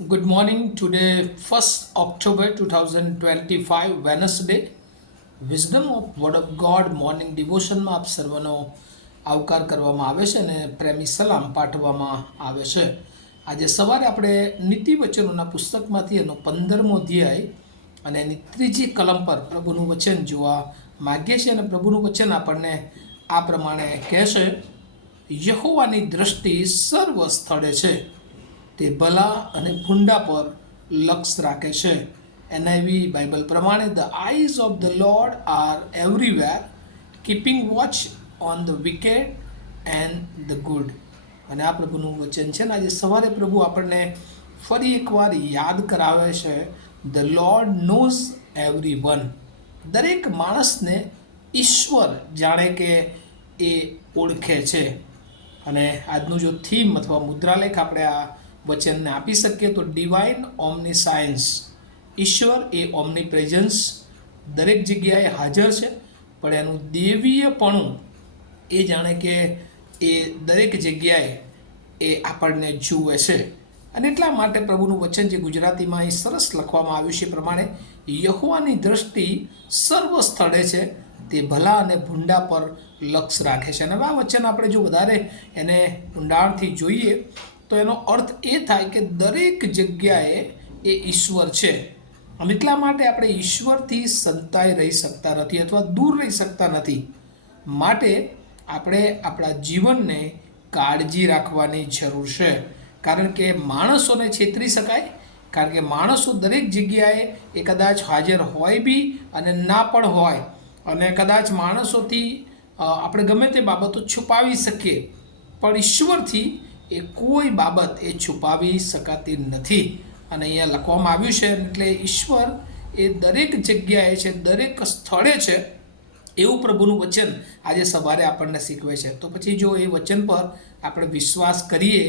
Good morning. Today, 1st October 2025, Wednesday. Wisdom of Word of God morning ડિવોશનમાં આપ સર્વનો આવકાર કરવામાં આવે છે અને પ્રેમી સલામ પાઠવવામાં આવે છે. આજે સવારે આપણે નીતિવચનોના પુસ્તકમાંથી એનો 15મો અધ્યાય અને એની ત્રીજી કલમ પર પ્રભુનું વચન જોવા માગીએ છીએ અને પ્રભુનું વચન આપણને આ પ્રમાણે કહેશે: યહોવાની દ્રષ્ટિ સર્વ સ્થળે છે, તે ભલા અને ભૂંડા પર લક્ષ રાખે છે. એનઆઈવી બાઇબલ પ્રમાણે the eyes of the lord are everywhere, keeping watch on the wicked and the good. અને આ પ્રભુનું વચન છે ને આજે સવારે પ્રભુ આપણને ફરી એકવાર યાદ કરાવે છે, the Lord knows everyone. દરેક માણસને ઈશ્વર જાણે કે એ ઓળખે છે. અને આજનું જો થીમ અથવા મુદ્રાલેખ આપણે આ વચનને આપી શકીએ તો ડિવાઇન ઓમની સાયન્સ. ઈશ્વર એ ઓમની પ્રેઝન્સ, દરેક જગ્યાએ હાજર છે, પણ એનું દેવીયપણું એ જાણે કે એ દરેક જગ્યાએ એ આપણને જુએ છે. અને એટલા માટે પ્રભુનું વચન જે ગુજરાતીમાં અહીં સરસ લખવામાં આવ્યું છે પ્રમાણે યહોવાની દ્રષ્ટિ સર્વ સ્થળે છે, તે ભલા અને ભૂંડા પર લક્ષ રાખે છે. અને આ વચન આપણે જો વધારે એને ઊંડાણથી જોઈએ તો એનો અર્થ એ થાય કે દરેક જગ્યાએ એ ઈશ્વર છે. અને એટલા માટે આપણે ઈશ્વરથી સંતાઈ રહી શકતા નથી અથવા દૂર રહી શકતા નથી. માટે આપણે આપણા જીવનને કાળજી રાખવાની જરૂર છે. કારણ કે માણસોને છેતરી શકાય, કારણ કે માણસો દરેક જગ્યાએ એ કદાચ હાજર હોય બી અને ના પણ હોય. અને કદાચ માણસોથી આપણે ગમે તે બાબતો છુપાવી શકીએ, પણ ઈશ્વરથી એ કોઈ બાબત એ છુપાવી શકાતી નથી. અને અહીંયા લખવામાં આવ્યું છે એટલે ઈશ્વર એ દરેક જગ્યાએ છે, દરેક સ્થળે છે, એવું પ્રભુનું વચન આજે સવારે આપણને શીખવે છે. તો પછી જો એ વચન પર આપણે વિશ્વાસ કરીએ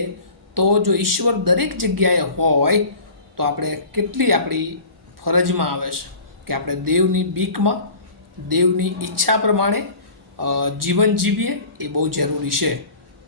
તો જો ઈશ્વર દરેક જગ્યાએ હોય તો આપણે કેટલી આપણી ફરજમાં આવે છે કે આપણે દેવની બીકમાં, દેવની ઈચ્છા પ્રમાણે જીવન જીવીએ. એ બહુ જરૂરી છે.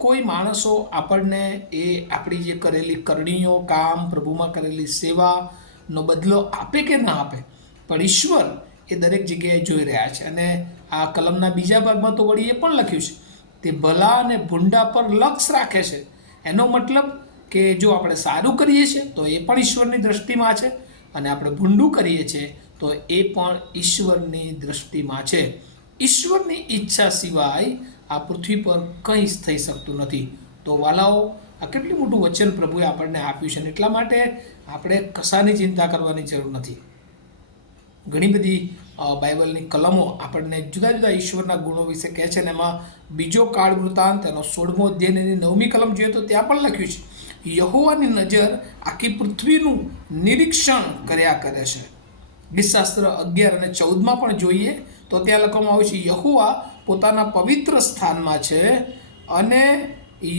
કોઈ માણસો આપણને એ આપણી જે કરેલી કરણીઓ, કામ, પ્રભુમાં કરેલી સેવાનો બદલો આપે કે ના આપે, પણ ઈશ્વર એ દરેક જગ્યાએ જોઈ રહ્યા છે. અને આ કલમના બીજા ભાગમાં તો વળી એ પણ લખ્યું છે, તે ભલા અને ભૂંડા પર લક્ષ રાખે છે. એનો મતલબ કે જો આપણે સારું કરીએ છીએ તો એ પણ ઈશ્વરની દૃષ્ટિમાં છે, અને આપણે ભૂંડું કરીએ છીએ તો એ પણ ઈશ્વરની દૃષ્ટિમાં છે. ઈશ્વરની ઈચ્છા સિવાય આ પૃથ્વી પર કંઈ જ થઈ શકતું નથી. તો વાલાઓ, આ કેટલું મોટું વચન પ્રભુએ આપણને આપ્યું છે. અને એટલા માટે આપણે કશાની ચિંતા કરવાની જરૂર નથી. ઘણી બધી બાઇબલની કલમો આપણને જુદા જુદા ઈશ્વરના ગુણો વિશે કહે છે. અને એમાં બીજો કાળ વૃત્તાંત એનો 16મો અધ્યાય એની 9મી કલમ જોઈએ તો ત્યાં પણ લખ્યું છે, યહોવાની નજર આખી પૃથ્વીનું નિરીક્ષણ કર્યા કરે છે. ગીતશાસ્ત્ર 11 અને 14માં પણ જોઈએ તો ત્યાં લખવામાં આવ્યું છે, યહોવા પોતાના પવિત્ર સ્થાનમાં છે, અને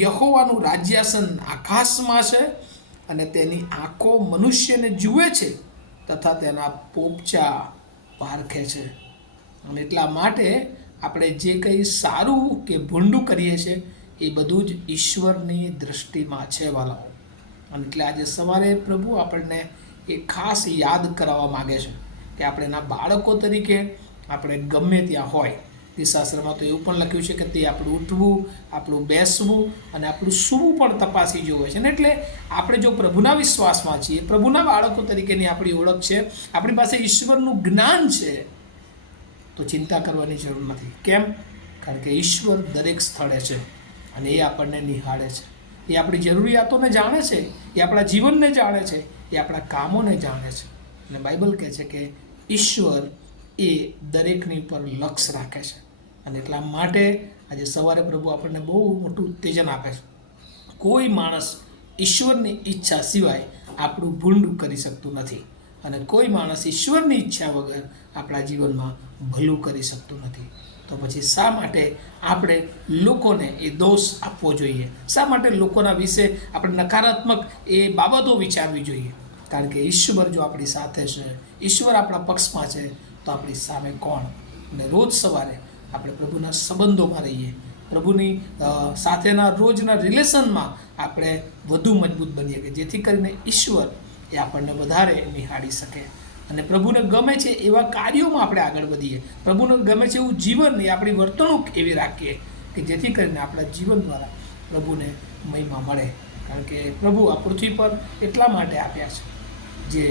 યહોવાનું રાજ્યાસન આકાશમાં છે, અને તેની આંખો મનુષ્યને જુએ છે તથા તેના પોપચા પારખે છે. અને એટલા માટે આપણે જે કંઈ સારું કે ભૂંડું કરીએ છીએ એ બધું જ ઈશ્વરની દૃષ્ટિમાં છે વાલાઓ. અને એટલે આજે સવારે પ્રભુ આપણને એ ખાસ યાદ કરાવવા માગે છે કે આપણે એના બાળકો તરીકે આપણે ગમે ત્યાં હોય, તે શાસ્ત્રમાં તો એવું પણ લખ્યું છે કે તે આપણું ઉઠવું, આપણું બેસવું અને આપણું સૂવું પણ તપાસી જોવે છે. ને એટલે આપણે જો પ્રભુના વિશ્વાસમાં છીએ, પ્રભુના બાળકો તરીકેની આપણી ઓળખ છે, આપણી પાસે ઈશ્વરનું જ્ઞાન છે, તો ચિંતા કરવાની જરૂર નથી. કેમ? કારણ કે ઈશ્વર દરેક સ્થળે છે અને એ આપણને નિહાળે છે. એ આપણી જરૂરિયાતોને જાણે છે, એ આપણા જીવનને જાણે છે, એ આપણા કામોને જાણે છે. અને બાઇબલ કહે છે કે ઈશ્વર એ દરેકની ઉપર લક્ષ રાખે છે. અને એટલા માટે આજે સવારે પ્રભુ આપણને બહુ મોટું ઉત્તેજન આપે છે. કોઈ માણસ ઈશ્વરની ઈચ્છા સિવાય આપણું ભૂંડું કરી શકતું નથી, અને કોઈ માણસ ઈશ્વરની ઈચ્છા વગર આપણા જીવનમાં ભલું કરી શકતું નથી. તો પછી શા માટે આપણે લોકોને એ દોષ આપવો જોઈએ? શા માટે લોકોના વિશે આપણે નકારાત્મક એ બાબતો વિચારવી જોઈએ? કારણ કે ઈશ્વર જો આપણી સાથે છે, ઈશ્વર આપણા પક્ષમાં છે, તો આપણી સામે કોણ? અને રોજ સવારે આપણે પ્રભુના સંબંધોમાં રહીએ, પ્રભુની સાથેના રોજના રિલેશનમાં આપણે વધુ મજબૂત બનીએ, કે જેથી કરીને ઈશ્વર એ આપણને વધારે નિહાળી શકે. અને પ્રભુને ગમે છે એવા કાર્યોમાં આપણે આગળ વધીએ. પ્રભુને ગમે છે એવું જીવન એ આપણી વર્તણૂક એવી રાખીએ કે જેથી કરીને આપણા જીવન દ્વારા પ્રભુને મહિમા મળે. કારણ કે પ્રભુ આ પૃથ્વી પર એટલા માટે આપ્યા છે જે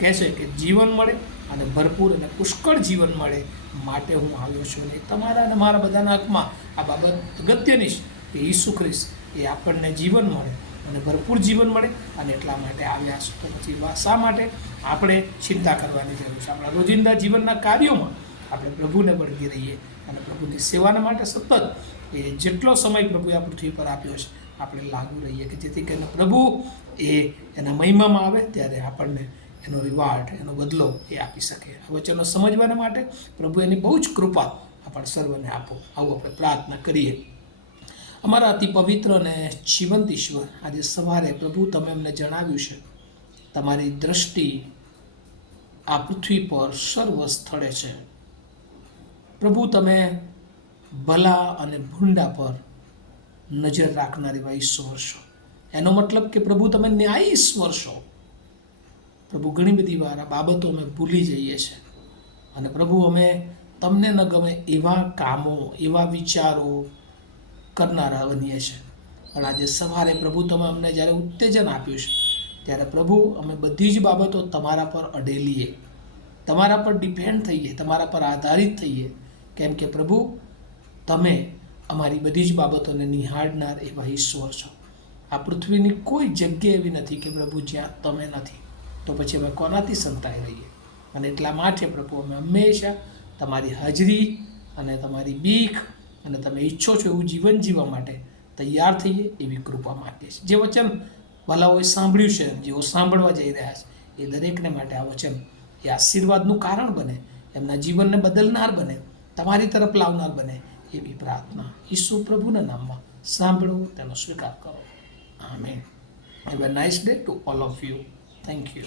કહે છે કે જીવન મળે અને ભરપૂર અને પુષ્કળ જીવન મળે માટે હું આવ્યો છું. અને તમારા અને મારા બધાના હકમાં આ બાબત અગત્યની છે કે ઈસુ ખ્રિસ્ત એ આપણને જીવન મળે અને ભરપૂર જીવન મળે અને એટલા માટે આવ્યા છે. તો પછી શા માટે આપણે ચિંતા કરવાની જરૂર છે? આપણા રોજિંદા જીવનના કાર્યોમાં આપણે પ્રભુને વળગી રહીએ અને પ્રભુની સેવાના માટે સતત એ જેટલો સમય પ્રભુએ આ પૃથ્વી પર આપ્યો છે આપણે લાગુ રહીએ કે જેથી કરીને પ્રભુ એના મહિમામાં આવે ત્યારે આપણને એનો રિવાર્ડ, એનો બદલો એ આપી શકે. આ વચનો સમજવાના માટે પ્રભુ એની બહુ જ કૃપા આપણે સર્વને આપો. આવું આપણે પ્રાર્થના કરીએ. અમારા અતિ પવિત્ર અને જીવંત ઈશ્વર, આજે સવારે પ્રભુ તમે અમને જણાવ્યું છે તમારી દ્રષ્ટિ આ પૃથ્વી પર સર્વ સ્થળે છે. પ્રભુ તમે ભલા અને ભૂંડા પર નજર રાખનાર એવા ઈશ્વર છો. એનો મતલબ કે પ્રભુ તમે ન્યાયી ઈશ્વર છો. પ્રભુ ઘણી બધી વાર આ બાબતો અમે ભૂલી જઈએ છીએ અને પ્રભુ અમે તમને ન ગમે એવા કામો, એવા વિચારો કરનારા બનીએ છીએ. પણ આજે સવારે પ્રભુ તમે અમને જ્યારે ઉત્તેજન આપ્યું છે ત્યારે પ્રભુ અમે બધી જ બાબતો તમારા પર અડેલીએ, તમારા પર ડિપેન્ડ થઈએ, તમારા પર આધારિત થઈએ. કેમ કે પ્રભુ તમે અમારી બધી જ બાબતોને નિહાળનાર એવા ઈશ્વર છો. આ પૃથ્વીની કોઈ જગ્યા એવી નથી કે પ્રભુ જ્યાં તમે નથી. તો પછી અમે કોનાથી સંતાઈ રહીએ? અને એટલા માટે પ્રભુ અમે હંમેશા તમારી હાજરી અને તમારી બીક અને તમે ઈચ્છો છો એવું જીવન જીવવા માટે તૈયાર થઈએ એવી કૃપા માંગીએ છીએ. જે વચન ભલાઓએ સાંભળ્યું છે, જેઓ સાંભળવા જઈ રહ્યા છે, એ દરેકને માટે આ વચન એ આશીર્વાદનું કારણ બને, એમના જીવનને બદલનાર બને, તમારી તરફ લાવનાર બને એવી પ્રાર્થના ઈસુ પ્રભુના નામમાં સાંભળો, તેનો સ્વીકાર કરો. Amen. Have a nice day to all of you. Thank you.